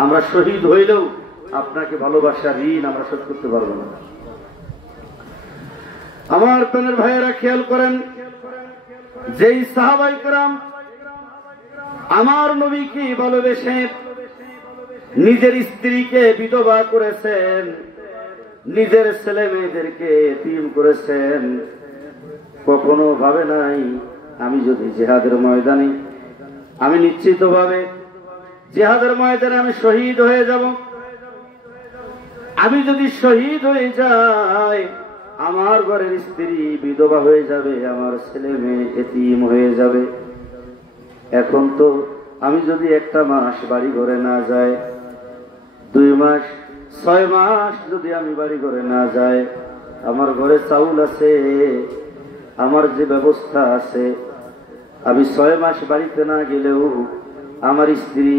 আমরা শহীদ হইলেও আপনাকে ভালোবাসার ঋণ আমরা শোধ করতে পারবো না। আমার প্রাণের ভাইয়েরা খেয়াল করেন, যেই সাহাবায়ে কেরাম আমার নবীকে ভালোবেসে নিজের স্ত্রীকে বিধবা করেছেন, নিজের ছেলে মেয়েদেরকে এতিম করেছেন, কখনো ভাবে নাই আমি যদি জিহাদের ময়দানে, আমি নিশ্চিতভাবে জিহাদের ময়দানে আমি শহীদ হয়ে যাব, আমি যদি শহীদ হয়ে যাই আমার ঘরের স্ত্রী বিধবা হয়ে যাবে, আমার ছেলে মেয়ে এতিম হয়ে যাবে। এখন তো আমি যদি একটা মাস বাড়ি ঘরে না যাই, 2 মাস 6 মাস যদি আমি বাড়ি ঘরে না যাই, আমার ঘরে চাউল আছে, আমার যে ব্যবস্থা আছে, আমি 6 মাস বাড়িতে না গেলেও আমার স্ত্রী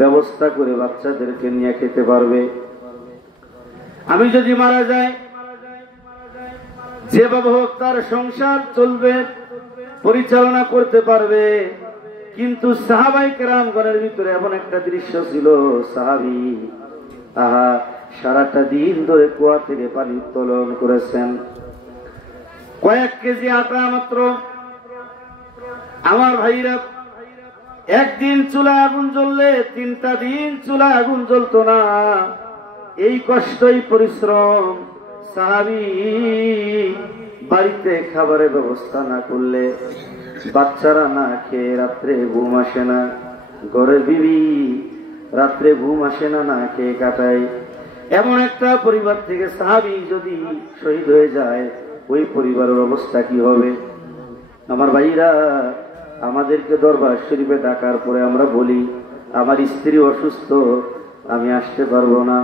ব্যবস্থা করে বাচ্চাদেরকে নিয়ে খেতে পারবে। আমি যদি মারা যাই যেভাবে হোক তার সংসার চলবে, পরিচালনা করতে পারবে। কিন্তু সাহাবায়ে কেরামগণের ভিতরে এমন একটা দৃশ্য ছিল, সাহাবী সারাটা দিন ধরে কুয়া থেকে পানি উত্তোলন করেছেন, কয়েক কেজি আটা মাত্র। আমার ভাইরা, একদিন চুলায় আগুন জ্বললে 3টা দিন চুলায় আগুন জ্বলতো না। এই কষ্টই পরিশ্রম। সাহাবী বাড়িতে খাবারের ব্যবস্থা না করলে বাচ্চারা না খেয়ে রাত্রে ঘুম আসে না, ঘরের বিবি রাত্রে ঘুম আসে না, না খেয়ে কাটায়। এমন একটা পরিবার থেকে সাহাবী যদি শহীদ হয়ে যায়, ওই পরিবারের অবস্থা কি হবে? আমার ভাইরা, আমাদেরকে দরবার শরীফে ডাকার পরে আমরা বলি আমার স্ত্রী অসুস্থ, আমি আসতে পারবো না,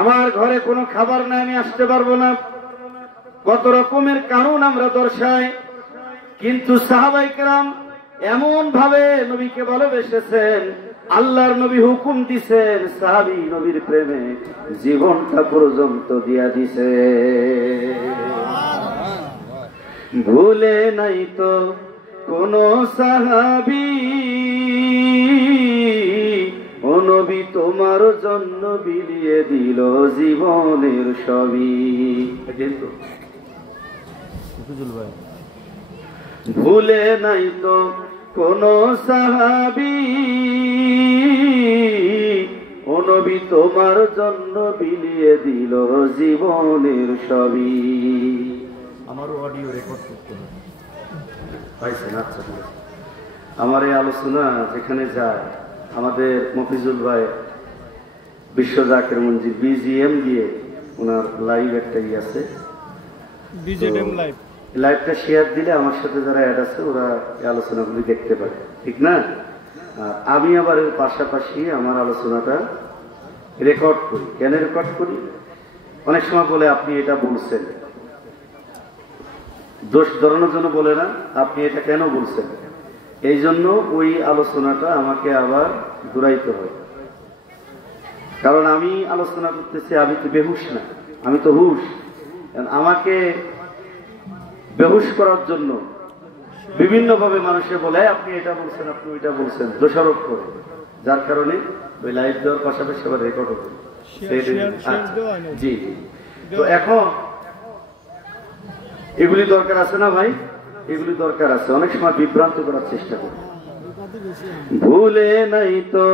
আমার ঘরে কোনো খাবার নাই, আমি আসতে পারবো না। কত রকমের কারণ আমরা দর্শাই। কিন্তু সাহাবায়ে কেরাম এমন ভাবে নবীকে ভালোবেসেছেন, আল্লাহর নবী হুকুম দিছেন, সাহাবী নবীর প্রেমে জীবনটা পর্যন্ত দিয়া দিছে। ভুলে নাই তো কোন সাহাবী, ও নবী তোমার জন্য বিলিয়ে দিল জীবনের সবই। ভুলে নাই তো কোন সাহাবী, ও নবী তোমার জন্য বিলিয়ে দিল জীবনের সবই। আমারও অডিও রেকর্ড করতে হবে পাইছেন? আচ্ছা, আমার এই আলোচনা যেখানে যায়, আমাদের মফিজুল ভাই বিশ্ব জাকের মঞ্জিল বিজিএম দিয়ে ওনার লাইভ একটা আছে, লাইভটা শেয়ার দিলে আমার সাথে যারা অ্যাড আছে ওরা এই আলোচনাগুলি দেখতে পারে, ঠিক না? আমি আবার এর পাশাপাশি আমার আলোচনাটা রেকর্ড করি। কেন রেকর্ড করি? অনেক সময় বলে আপনি এটা বলছেন, দোষ ধরানোর জন্য বলে না, আপনি এটা কেন বলছেন, এই জন্য ওই আলোচনাটা আমাকে আবার দূরাইতে হয়। কারণ আমি আলোচনা করতেছি, আমি তো বেহুশ না, আমি তো হুশ। আমাকে বেহুশ করার জন্য বিভিন্নভাবে মানুষে বলে আপনি এটা বলছেন, আপনি ওইটা বলছেন, দোষারোপ করে, যার কারণে ওই লাইভ দেওয়ার পাশাপাশি আবার রেকর্ডও করি। জি জি। তো এখন এগুলি দরকার আছে না ভাই? এগুলি দরকার আছে। অনেক সময় বিভ্রান্ত করার চেষ্টা করি। ভুলে নাই তো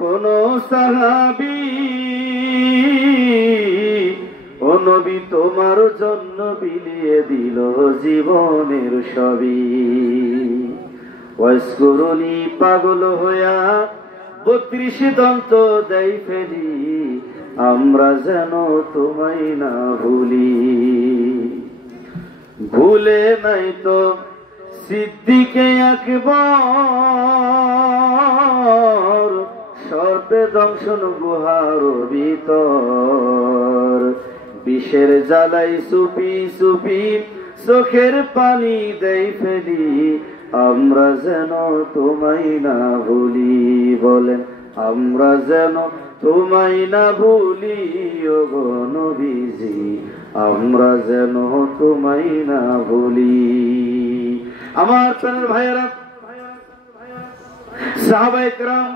কোন সাহাবী, ও নবী তোমার জন্য বিলিয়ে দিল জীবনের সবই। ওয়াইস করুনি পাগল হইয়া 32 দন্ত দেই ফেলি, আমরা যেন তোমায় না ভুলি। ভুলে নাই তো সিদ্দিকে আকবর, সর্পে দংশন গুহার ভিতর, বিষের জ্বালাই সুপি সুপি চোখের পানি দেই ফেলি, আমরা যেন তোমায় না ভুলি। বলেন, আমরা যেন তোমায় না ভুলি, ও গো নবীজি, আমরা যেন তোমায় না ভুলি। আমার প্রাণের ভাইয়েরা, সাহাবায়ে কেরাম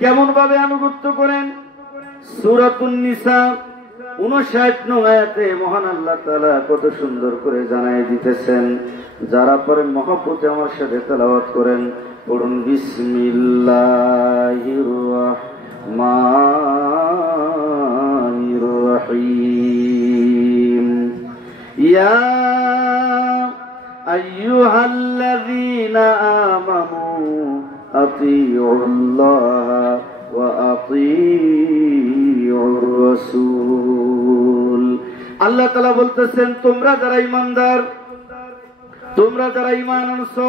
কেমন ভাবে আনুগত্য করেন। সূরাতুন নিসা 59 নং আয়াতে মহান আল্লাহ তাআলা কত সুন্দর করে জানাই দিতেছেন। যারা পড়েন মহব্বতে আমার সাথে তেলাওয়াত করেন, পড়ুন বিসমিল্লাহির রাহমানির রহিম। ইয়া আইয়ুহাল্লাযীনা আমানু আতিউল্লাহা ওয়া আতিউর রাসূল। আল্লাহ তাআলা বলতেছেন, তোমরা যারা ঈমানদার, তোমরা যারা ঈমান আনছো।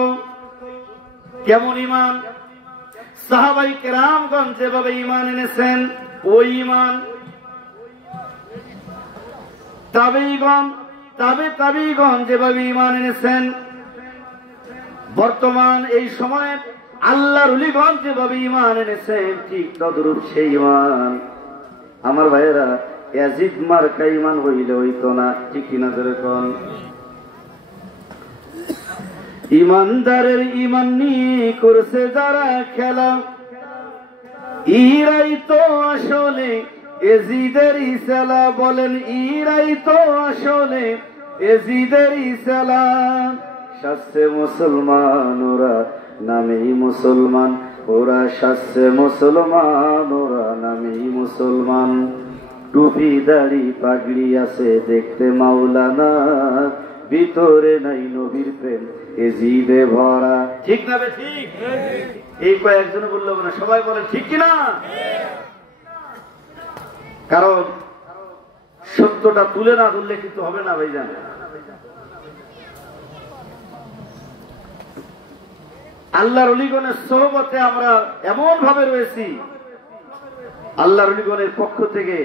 কেমন ঈমান? সাহাবায়ে কেরামগণ যেভাবে ঈমান এনেছেন ওই ঈমান, তাবেঈগণ যেভাবে ঈমান এনেছেন, বর্তমান এই সময়ে আল্লাহর ওলিগণ যেভাবে ঈমান এনেছেন ঠিক তদ্রূপ সেই ঈমান। আমার ভাইয়েরা, ইয়াজিদ মার্কা ঈমান হইলে হইতো না, ঠিক কিনা ধরে কোন? ঈমানদারের ঈমান নিয়ে করছে যারা খেলা, ইরাই তো আসলে এজিদের ইসালা। বলেন ইরাই তো আসলে এজিদের ইসালা। শাস্ত্রে মুসলমান ওরা নামেই মুসলমান, ওরা শাস্ত্রে মুসলমান, ওরা নামেই মুসলমান। টুপি দাড়ি পাগড়ি আছে দেখতে মাওলানা, ভিতরে নাই নবীর প্রেম এজিদে ভরা। ঠিক না? ঠিক। এই কয়েকজন বললো না, সবাই বলেন ঠিক কিনা? কারণ সত্যটা তুলে না ধরলে কিন্তু হবে না ভাইজান। আল্লাহর ওলিগণের সোহবতে আমরা এমন ভাবে রয়েছি, আল্লাহর ওলিগণের পক্ষ থেকে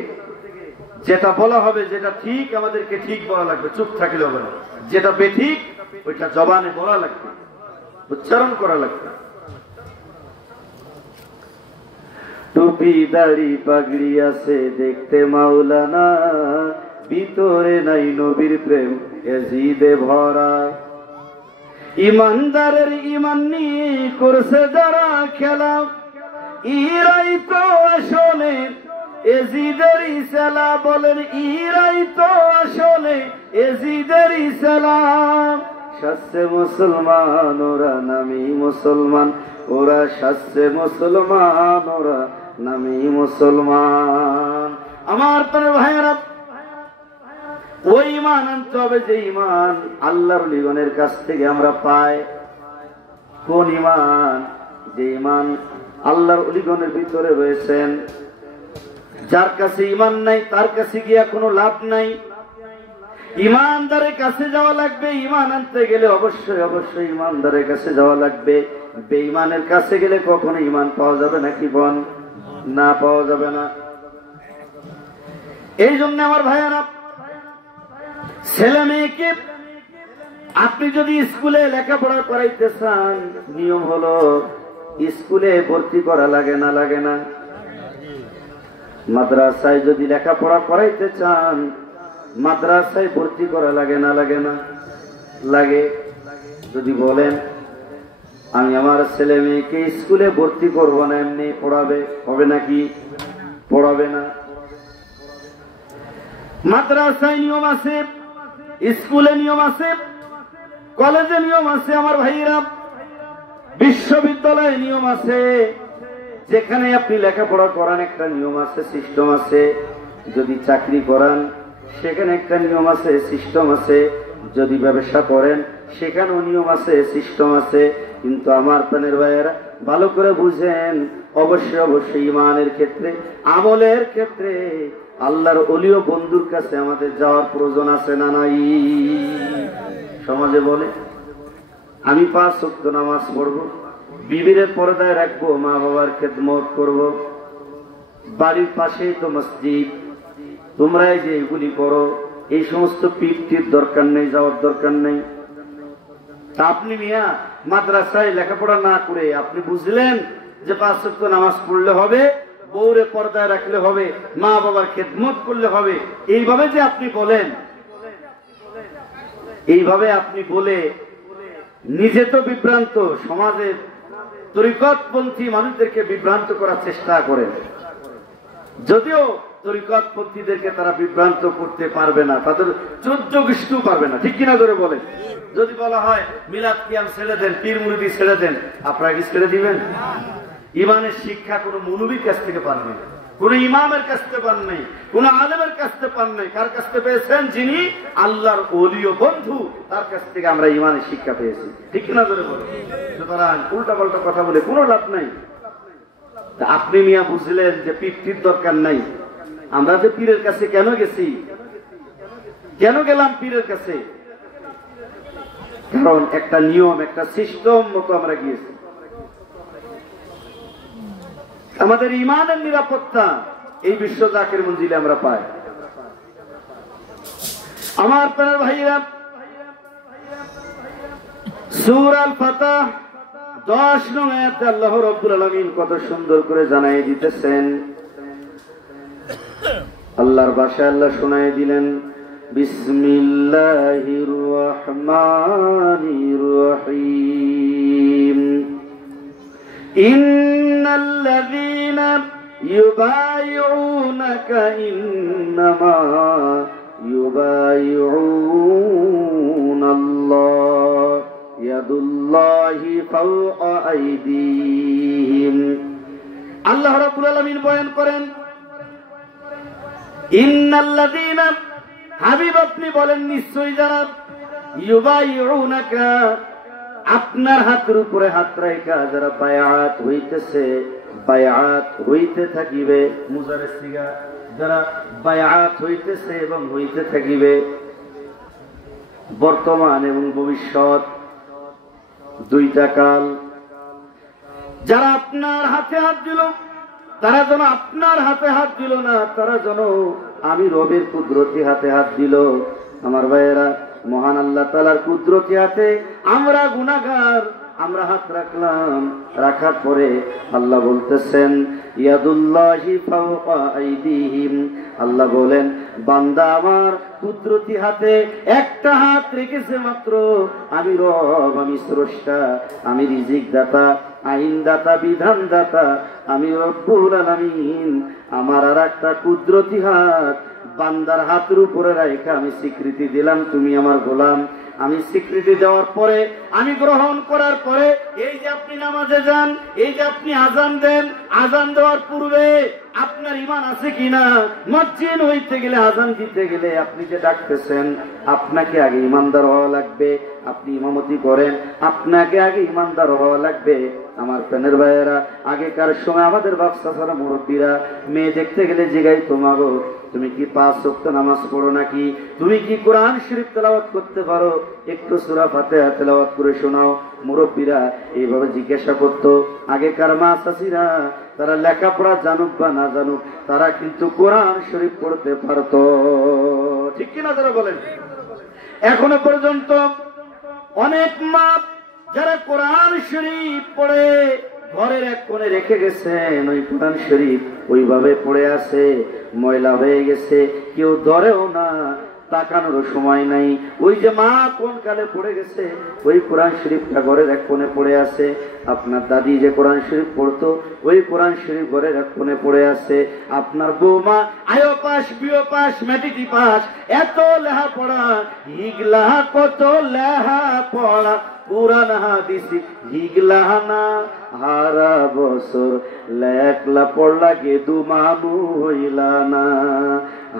যেটা বলা হবে, যেটা ঠিক আমাদেরকে ঠিক বলা লাগবে, চুপ থাকলে হবে না। যেটা বেঠিক ওইটা জবানে বলা লাগবে, উচ্চারণ করা লাগবে। টুপি দাড়ি পাগড়ি আছে দেখতে মাওলানা, ভিতরে নাই নবীর প্রেম এজিদে ভরা। ঈমানদারের ঈমান নিয়ে করছে যারা খেলা, ইরাই তো আসলে এজিদের ইসালা। বলেন ইরাই তো আসলে এজিদের ইসালা। শাস্ত্রে মুসলমান ওরা নামেই মুসলমান, ওরা শাস্ত্রে মুসলমান, ওরা নামেই মুসলমান। আমার প্রিয় ভাইয়েরা, ওই ঈমান আনতে হবে যে ঈমান আল্লাহর ওলিগণের কাছ থেকে আমরা পাই। কোন ঈমান? যে ঈমান আল্লাহর ওলিগণের ভিতরে রয়েছেন। যার কাছে ঈমান নাই তার কাছে গিয়া কোনো লাভ নাই। ঈমানদারের কাছে যাওয়া লাগবে। ঈমান আনতে গেলে অবশ্যই অবশ্যই ঈমানদারের কাছে যাওয়া লাগবে। বেঈমানের কাছে গেলে কখনো ঈমান পাওয়া যাবে না, কি বল? না, পাওয়া যাবে না। এই জন্য আমার ভাইয়েরা, ছেলে মেয়েকে আপনি যদি স্কুলে লেখাপড়া করাইতে চান, নিয়ম হলো স্কুলে ভর্তি করা লাগে না? লাগে না? মাদ্রাসায় যদি লেখাপড়া করাইতে চান, মাদ্রাসায় ভর্তি করা লাগে না? লাগে না? লাগে। যদি বলেন আমি আমার ছেলে মেয়েকে স্কুলে ভর্তি করব না, এমনি পড়াবে, হবে নাকি? পড়াবে না। মাদ্রাসায় নিয়ম আছে, স্কুলে নিয়ম আছে, কলেজে নিয়ম আছে আমার ভাইয়েরা, বিশ্ববিদ্যালয়ে নিয়ম আছে। যেখানে আপনি লেখাপড়া করান একটা নিয়ম আছে, সিস্টেম আছে। যদি চাকরি করান সেখানে একটা নিয়ম আছে, সিস্টেম আছে। যদি ব্যবসা করেন সেখানেও নিয়ম আছে, সিস্টেম আছে। কিন্তু আমার প্রাণের ভাইয়েরা ভালো করে বুঝেন, অবশ্যই অবশ্যই ঈমানের ক্ষেত্রে, আমলের ক্ষেত্রে আল্লাহর ওলি ও বন্ধুর কাছে আমাদের যাওয়ার প্রয়োজন আছে না নাই? সমাজে বলে আমি 5 ওয়াক্ত নামাজ পড়ব, বিবির পর্দায় রাখবো, মা বাবার খেদমত করব, বাড়ির পাশেই তো মসজিদ, তোমরাই যে এগুলি করো, এই সমস্ত পিঠটির দরকার নেই, যাওয়ার দরকার নেই। তা আপনি মিয়া মাদ্রাসায় লেখাপড়া না করে আপনি বুঝলেন যে 5 ওয়াক্ত নামাজ পড়লে হবে, বউরে পর্দায় রাখলে হবে, মা বাবার খেদমত করলে হবে, এইভাবে যে আপনি বলেন, এইভাবে আপনি বলে নিজে তো বিভ্রান্ত, সমাজের তরিকতপন্থী মানুষদেরকে বিভ্রান্ত করার চেষ্টা করেন। যদিও তরিকতপন্থীদেরকে তারা বিভ্রান্ত করতে পারবে না, তাদের 14 গোষ্ঠীও পারবে না, ঠিক কিনা ধরে বলেন। যদি বলা হয় মিলাদ কিয়াম ছেড়ে দেন, পীর মুরিদি ছেড়ে দেন, আপনারা কি ছেড়ে দিবেন? ইমানের শিক্ষা কোনো মুনবির কাছ থেকে পান নাই, কোন ইমামের কাছ থেকে পান নাই, কোন আলেমের কাছ থেকে পান নাই। কার কাছ থেকে পেয়েছেন? যিনি আল্লাহর ওলি ও বন্ধু, তার কাছ থেকে আমরা ইমানের শিক্ষা পেয়েছি, ঠিক কিনা ধরে বলেন। সুতরাং উল্টা পাল্টা কথা বলে কোনো লাভ নাই। আপনি মিয়া বুঝলেন যে পীরটির দরকার নাই। আমরা যে পীরের কাছে কেন গেছি, কেন গেলাম পীরের কাছে? কারণ একটা নিয়ম, একটা সিস্টেম মতো আমরা গিয়েছি। আমাদের ইমানের নিরাপত্তা এই বিশ্ব জাকের মঞ্জিলে আমরা পাই। আমার প্রাণের ভাইরা, সূরা আল ফাতহ 10 নং আয়াতে আল্লাহ রাব্বুল আলামিন কত সুন্দর করে জানাই দিতেছেন। আল্লাহর ভাষায় আল্লাহ শোনায় দিলেন, বিসমিল্লাহির রহমানির রহিম। ইন্নাল্লাযীনা ইউবাইউনাকা ইন্নামা ইউবাইউনাল্লাহ ইয়াদুল্লাহি ফাওকা আইদিহিম। আল্লাহ রাব্বুল আলামিন বয়ান করেন, ইন্নাল্লাযীনা, হাবিব আপনি বলেন নিশ্চয়ই যারা, ইউবাইউনাকা, আপনার হাতের উপরে হাত রাখা যারা বায়াত হইতেছে, বায়াত হইতে থাকিবে, মুজারে সিগা, যারা বায়াত হইতেছে এবং হইতে থাকিবে, বর্তমান এবং ভবিষ্যৎ দুইটা কাল, যারা আপনার হাতে হাত দিল, তারা যেন আপনার হাতে হাত দিল না, তারা যেন আমি রবের কুদরতি হাতে হাত দিল। আমার ভাইয়েরা, মহান আল্লাহ তাআলার কুদরতি হাতে আমরা গুনাহগার, আমরা হাত রাখলাম, রাখার পরে আল্লাহ বলতেছেন ইয়াদুল্লাহি ফাওকা আইদিহিম। আল্লাহ বলেন, বান্দা আমার কুদরতি হাতে একটা হাত রেখেছে মাত্র। আমি রব, আমি স্রষ্টা, আমি রিজিক দাতা, আইন দাতা, বিধান দাতা, আমি রব্বুল আলামিন। আমার আর একটা কুদরতি হাত বান্দার হাতের উপরে রাখা আমি স্বীকৃতি দিলাম, তুমি আমার গোলাম। আমি স্বীকৃতি দেওয়ার পরে, আমি গ্রহণ করার পরে, এই যে আপনি নামাজে যান, এই যে আপনি আজান দেন, আজান দেওয়ার পূর্বে আপনার ঈমান আছে কিনা? মসজিদ হইতে গেলে, আজান দিতে গেলে আপনি যে ডাকতেছেন, আপনাকে আগে ঈমানদার হওয়া লাগবে। আপনি ইমামতি করেন, আপনাকে আগে ঈমানদার হওয়া লাগবে। আমার প্রাণের ভাইয়েরা, আগেকার সময় আমাদের বাচ্চা ছাড়া মুরব্বীরা মেয়ে দেখতে গেলে জিগাই, তোমাগো তুমি কি 5 ওয়াক্ত নামাজ পড়ো নাকি? তুমি কি কোরআন শরীফ তেলাওয়াত করতে পারো? একটু সূরা ফাতিহা তেলাওয়াত করে শোনাও। মুরব্বীরা এইভাবে জিজ্ঞাসা করতো। আগেকার মা চাচিরা, তারা লেখাপড়া জানুক বা না জানুক, তারা কিন্তু কোরআন শরীফ পড়তে পারতো, ঠিক কিনা তারা বলেন? এখনো পর্যন্ত অনেক মা যারা কোরআন শরীফ পড়ে ঘরের এক কোণে রেখে গেছেন, ওই কোরআন শরীফ ওইভাবে পড়ে আছে, ময়লা হয়ে গেছে, কেউ ধরেও না, তাকানোর সময় নাই। ওই যে মা কোন কালে পড়ে গেছে, ওই কোরআন শরীফটা ঘরের এক কোণে পড়ে আছে। আপনার দাদি যে কোরআন শরীফ পড়তো, ওই কোরআন শরীফ ঘরের এক কোণে পড়ে আছে। আপনার বৌমা IA pass, BA pass, matric pass, এত লেহা পড়া, হিগলা কত লেহা পড়া, কোরআন হাদিস হিগলা না, হারা বছর লেখলা পড়লা গে দুমানু হইলা না,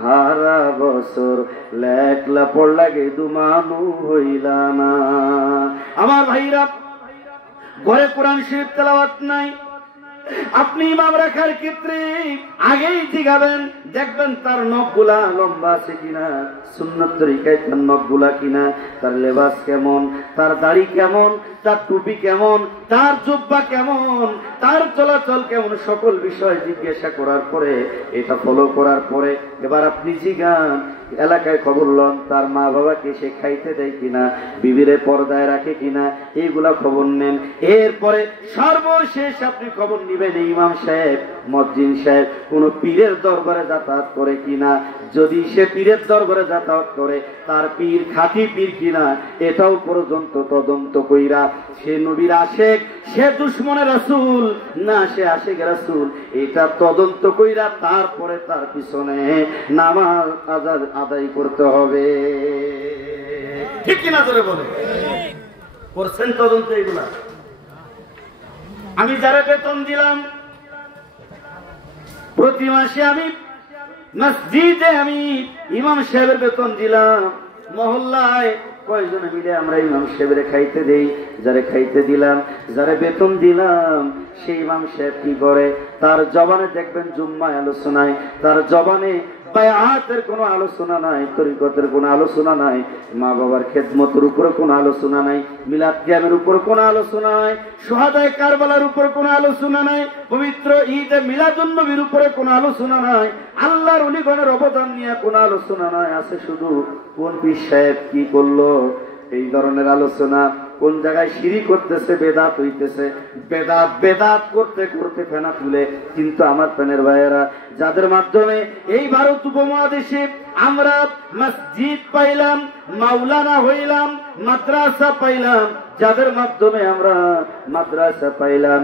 হারা বছর লেখলা পড়লা গে দুমানু হইলা না। আমার ভাইরা, ঘরে কোরআন শরীফ তেলাওয়াত নাই। আপনি ইমাম রাখার ক্ষেত্রে আগেই জিগাবেন, দেখবেন তার নখগুলা লম্বা আছে কিনা, সুন্নত তরিকায় তার নখগুলা কিনা, তার লেবাস কেমন, তার দাড়ি কেমন, তার টুপি কেমন, তার জুব্বা কেমন, তার চলাচল কেমন, সকল বিষয় জিজ্ঞাসা করার পরে, এটা ফলো করার পরে এবার আপনি জিগান, এলাকায় খবর লন, তার মা বাবাকে সে খাইতে দেয় কিনা, বিবিরে পর্দায় রাখে কিনা, এইগুলা খবর নেন। এরপরে সর্বশেষ আপনি খবর নিবেন, ইমাম সাহেব মজ্জিন সাহেব কোন পীরের দরবারে যাতায়াত করে কিনা, যদি সে পীরের দরবারে যাতায়াত করে তার পীর খাঁটি পীর কিনা এটাও পর্যন্ত তদন্ত কইরা সে নবীর আশেক, সে দুশমনের রাসূল না সে আশেক রাসূল, এটা তদন্ত কইরা তারপরে তার পিছনে নামাজ আদায় করতে হবে। ঠিক কিনা ধরে বলে করছেন তদন্ত এগুলা? আমি যারা বেতন দিলাম প্রতি মাসে, আমি মসজিদে আমি ইমাম সাহেবের বেতন দিলাম, মহল্লায় কয়জনে মিলে আমরা ইমাম সাহেবের খাইতে দেই, যারা খাইতে দিলাম, যারা বেতন দিলাম, সেই ইমাম সাহেব কি করে? তার জবানে দেখবেন জুম্মায় আলোচনায়, তার জবানে বায়াতের কোনো আলোচনা নাই, তরিকতের কোনো আলোচনা নাই, মা বাবার খেদমতের উপরে কোনো আলোচনা নাই, মিলাদ কিয়ামের উপর কোনো আলোচনা নাই, শুহাদায়ে কারবালার উপর কোনো আলোচনা নাই, পবিত্র ঈদে মিলাদুন নবীর উপরে কোনো আলোচনা নাই, আল্লাহর ওলিগণের অবদান নিয়ে কোনো আলোচনা নাই। আছে শুধু কোন পীর সাহেব কি করলো এই ধরনের আলোচনা, কোন জায়গায় শিরিক করতেছে, বেদাত হইতেছে, বেদাত করতে করতে ফেনা তুলে। কিন্তু আমার প্রাণের ভাইয়েরা, যাদের মাধ্যমে এই ভারত উপমহাদেশে আমরা মসজিদ পাইলাম, মাওলানা হইলাম, মাদ্রাসা পাইলাম, যাদের মাধ্যমে আমরা মাদ্রাসা পাইলাম,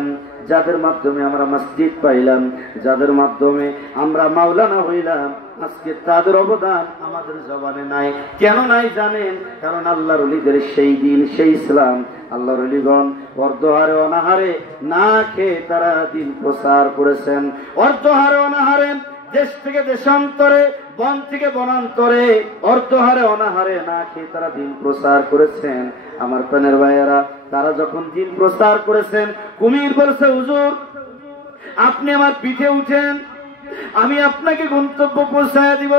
যাদের মাধ্যমে আমরা মসজিদ পাইলাম, যাদের মাধ্যমে আমরা মাওলানা হইলাম, আজকে তাদের অবদান আমাদের জবানে নাই। কেন নাই জানেন? কারণ আল্লাহর ওলিদের সেই দিন, সেই ইসলাম, আল্লাহর ওলিগণ অর্ধহারে অনাহারে না খেয়ে তারা দিন প্রচার করেছেন। অর্ধহারে অনাহারে, দেশ থেকে দেশান্তরে, বন থেকে বনান্তরে, অর্ধহারে অনাহারে না খেয়ে তারা দিন প্রচার করেছেন। আমার প্রাণের ভাইয়েরা, তারা যখন দিন প্রচার করেছেন, কুমির বলছে হুজুর আপনি আমার পিঠে উঠেন, আমি আপনাকে গন্তব্য পৌঁছায় দিব।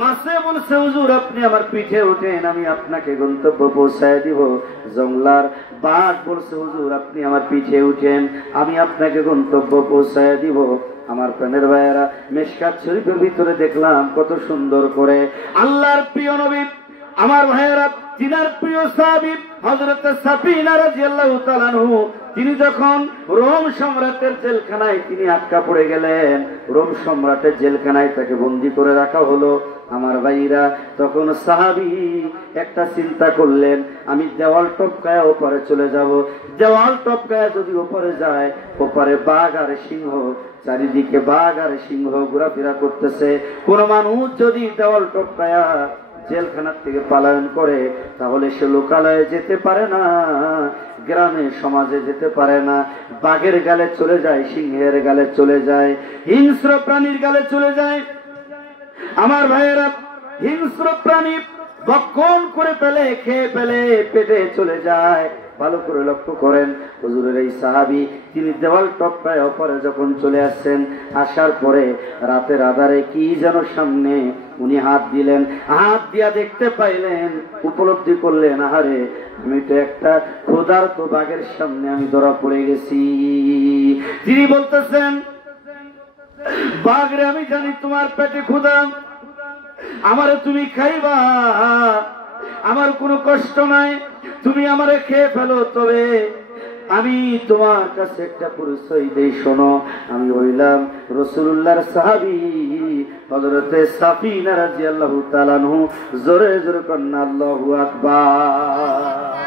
মাছে বলছে হুজুর আপনি আমার পিঠে উঠেন, আমি আপনাকে গন্তব্য পৌঁছায় দিব। জংলার বাঘ বলছে হুজুর আপনি আমার পিঠে উঠেন, আমি আপনাকে গন্তব্য পৌঁছায় দিব। আমার প্রাণের ভাইয়েরা, মিশকাত শরীফের ভিতরে দেখলাম কত সুন্দর করে আল্লাহর প্রিয় নবী, আমার ভাইয়েরা, তিনার প্রিয় সাহাবী হযরত সাফিনা রাদিয়াল্লাহু তাআলা আনহু, তিনি যখন রোম সম্রাটের জেলখানায় তিনি আটকা পড়ে গেলেন, রোম সম্রাটের জেলখানায় তাকে বন্দী করে রাখা হলো। আমার ভাইরা, তখন সাহাবী একটা চিন্তা করলেন, আমি দেওয়াল টপকায় ওপারে চলে যাব। দেওয়াল টপকায় যদি ওপারে যায়, ওপারে বাঘ আর সিংহ, চারিদিকে বাঘ আর সিংহ ঘোরাফেরা করতেছে, কোন মানুষ যদি দেওয়াল টপকায়া জেলখানার থেকে পলায়ন করে তাহলে সে লোকালয়ে যেতে পারে না, গ্রামে সমাজে যেতে পারে না, বাঘের গালে চলে যায়, সিংহের গালে চলে যায়, হিংস্র প্রাণীর গালে চলে যায়। আমার ভাইয়েরা, হিংস্র প্রাণী ভক্ষণ করে ফেলে, খেয়ে ফেলে, পেটে চলে যায়। ভালো করে লক্ষ্য করেন, হুজুরের এই সাহাবী তিনি দেওয়াল টপকায় অপরে যখন চলে আসছেন, আসার পরে রাতের আধারে কি যেন সামনে উনি হাত দিলেন, হাত দিয়া দেখতে পাইলেন, উপলব্ধি করলেন, আহারে আমি তো একটা ক্ষুধার্ত বাঘের সামনে আমি ধরা পড়ে গেছি। তিনি বলতেছেন, বাঘরে আমি জানি তোমার পেটে ক্ষুধা, আমারে তুমি খাইবা, আমার কোনো কষ্ট নাই, তুমি আমারে খেয়ে ফেলো, তবে আমি তোমার কাছে একটা পরিচয় দেই, শোনো, আমি হইলাম রাসূলুল্লাহর সাহাবী হযরতে সাফিনা রাদিয়াল্লাহু তাআলা আনহু। জোরে জোরে কন্না আল্লাহু আকবার।